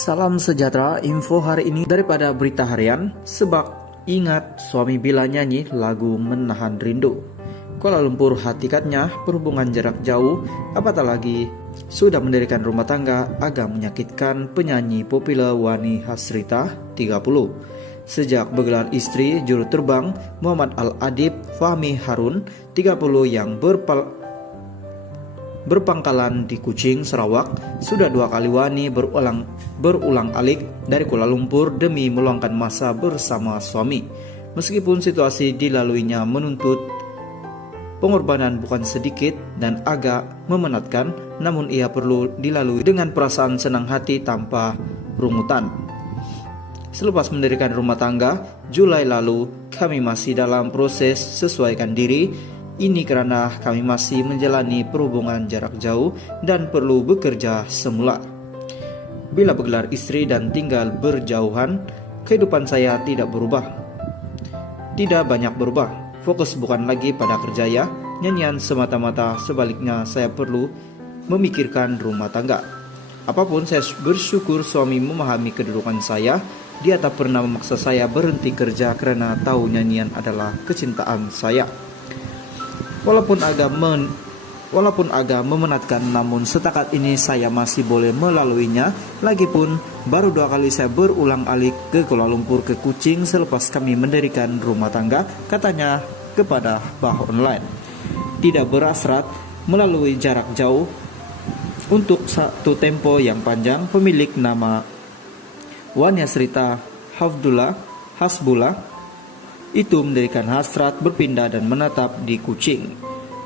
Salam sejahtera, info hari ini daripada Berita Harian. Sebab ingat suami bila nyanyi lagu Menahan Rindu. Kuala Lumpur hakikatnya perhubungan jarak jauh, apatah lagi sudah mendirikan rumah tangga, agak menyakitkan penyanyi populer Wani Hasrita 30. Sejak bergelar istri juru terbang Muhammad Al-Adib Fahmi Harun 30 yang berpangkalan di Kuching, Sarawak, sudah 2 kali Wani berulang alik dari Kuala Lumpur demi meluangkan masa bersama suami. Meskipun situasi dilaluinya menuntut pengorbanan bukan sedikit dan agak memenatkan, namun ia perlu dilalui dengan perasaan senang hati tanpa rungutan. Selepas mendirikan rumah tangga, Julai lalu, kami masih dalam proses sesuaikan diri. Ini karena kami masih menjalani perhubungan jarak jauh dan perlu bekerja semula. Bila bergelar istri dan tinggal berjauhan, kehidupan saya tidak berubah. Tidak banyak berubah. Fokus bukan lagi pada kerjaya, nyanyian semata-mata, sebaliknya saya perlu memikirkan rumah tangga. Apapun, saya bersyukur suami memahami kedudukan saya. Dia tak pernah memaksa saya berhenti kerja karena tahu nyanyian adalah kecintaan saya. Walaupun agak memenatkan, namun setakat ini saya masih boleh melaluinya. Lagipun baru 2 kali saya berulang alik ke Kuala Lumpur ke Kuching selepas kami mendirikan rumah tangga, katanya kepada Bah Online. Tidak berasrat melalui jarak jauh untuk satu tempo yang panjang. Pemilik nama Wani Hasrita Hasbullah itu mendirikan hasrat berpindah dan menetap di Kuching.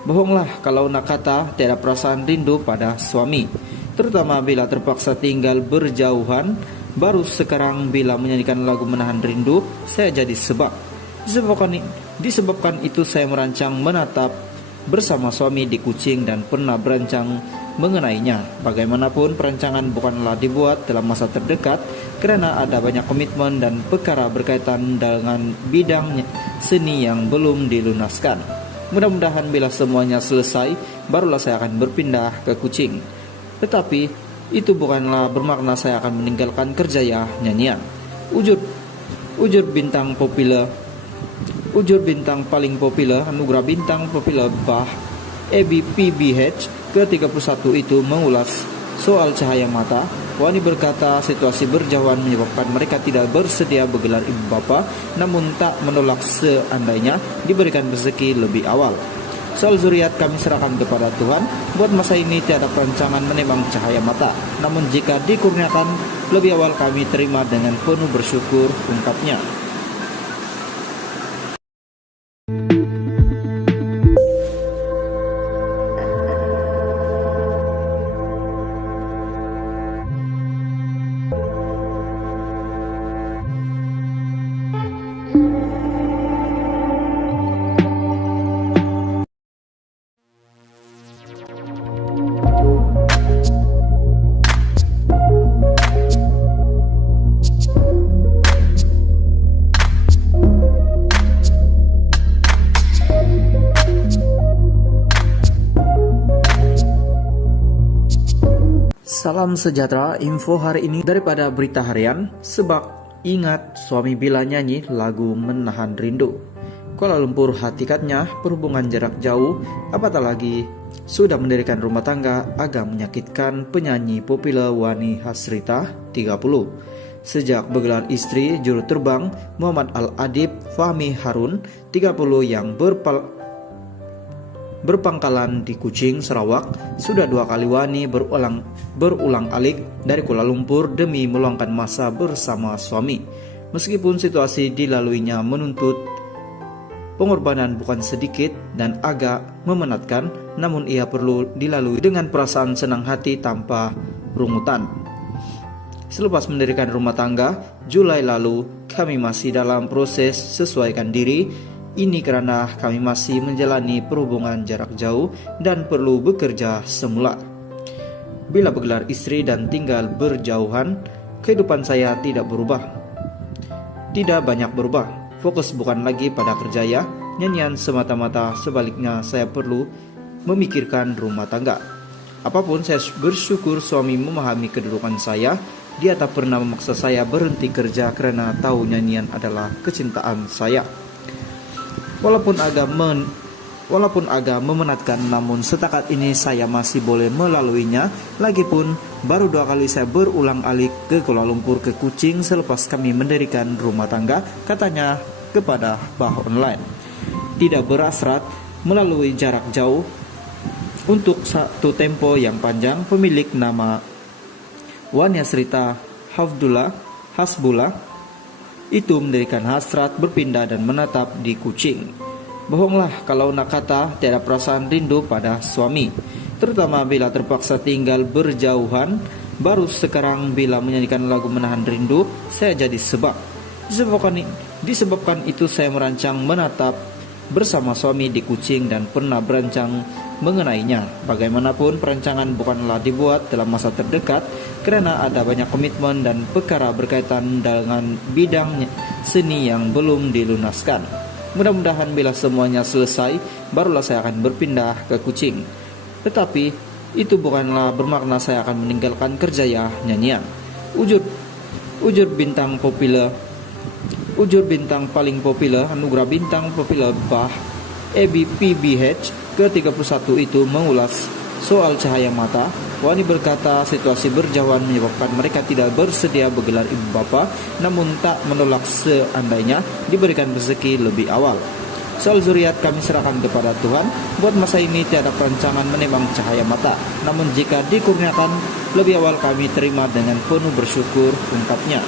Bohonglah kalau nak kata tiada perasaan rindu pada suami, terutama bila terpaksa tinggal berjauhan. Baru sekarang bila menyanyikan lagu Menahan Rindu, saya jadi disebabkan itu saya merancang menetap bersama suami di Kuching dan pernah berancang mengenainya. Bagaimanapun, perancangan bukanlah dibuat dalam masa terdekat karena ada banyak komitmen dan perkara berkaitan dengan bidang seni yang belum dilunaskan. Mudah-mudahan bila semuanya selesai, barulah saya akan berpindah ke Kuching. Tetapi itu bukanlah bermakna saya akan meninggalkan kerjaya nyanyian. Ujur bintang paling populer, anugerah bintang populer Bah ABPBH ke-31 itu mengulas soal cahaya mata. Wani berkata situasi berjauhan menyebabkan mereka tidak bersedia bergelar ibu bapa, namun tak menolak seandainya diberikan rezeki lebih awal. Soal zuriat kami serahkan kepada Tuhan. Buat masa ini tiada perancangan menembang cahaya mata, namun jika dikurniakan lebih awal kami terima dengan penuh bersyukur, ungkapnya. Salam sejahtera, info hari ini daripada Berita Harian. Sebab ingat suami bila nyanyi lagu Menahan Rindu. Kuala Lumpur hakikatnya perhubungan jarak jauh, apatah lagi sudah mendirikan rumah tangga, agak menyakitkan penyanyi populer Wani Hasrita 30. Sejak bergelar istri juru terbang Muhammad Al-Adib Fahmi Harun 30 yang berpangkalan di Kuching, Sarawak, sudah 2 kali Wani berulang alik dari Kuala Lumpur demi meluangkan masa bersama suami. Meskipun situasi dilaluinya menuntut pengorbanan bukan sedikit dan agak memenatkan, namun ia perlu dilalui dengan perasaan senang hati tanpa rungutan. Selepas mendirikan rumah tangga, Julai lalu, kami masih dalam proses sesuaikan diri. Ini karena kami masih menjalani perhubungan jarak jauh dan perlu bekerja semula. Bila bergelar istri dan tinggal berjauhan, kehidupan saya tidak berubah. Tidak banyak berubah. Fokus bukan lagi pada kerjaya, nyanyian semata-mata, sebaliknya saya perlu memikirkan rumah tangga. Apapun, saya bersyukur suami memahami kedudukan saya. Dia tak pernah memaksa saya berhenti kerja karena tahu nyanyian adalah kecintaan saya. Walaupun agak memenatkan, namun setakat ini saya masih boleh melaluinya. Lagipun baru 2 kali saya berulang-alik ke Kuala Lumpur ke Kuching selepas kami mendirikan rumah tangga, katanya kepada Bah Online. Tidak berasrat melalui jarak jauh untuk satu tempo yang panjang. Pemilik nama Wania Srita Hasbullah itu mendirikan hasrat berpindah dan menetap di Kuching. Bohonglah kalau nak kata tiada perasaan rindu pada suami, terutama bila terpaksa tinggal berjauhan. Baru sekarang bila menyanyikan lagu Menahan Rindu, saya jadi sebab. Disebabkan itu saya merancang menetap bersama suami di Kuching dan pernah berancang mengenainya. Bagaimanapun perancangan bukanlah dibuat dalam masa terdekat karena ada banyak komitmen dan perkara berkaitan dengan bidang seni yang belum dilunaskan. Mudah-mudahan bila semuanya selesai, barulah saya akan berpindah ke Kuching. Tetapi itu bukanlah bermakna saya akan meninggalkan kerja nyanyian. Ujur bintang paling populer, anugerah bintang populer Bah PBH ke-31 itu mengulas soal cahaya mata. Wani berkata situasi berjauhan menyebabkan mereka tidak bersedia bergelar ibu bapa, namun tak menolak seandainya diberikan rezeki lebih awal. Soal zuriat kami serahkan kepada Tuhan. Buat masa ini tiada perancangan menembang cahaya mata, namun jika dikurniakan lebih awal kami terima dengan penuh bersyukur, ungkapnya.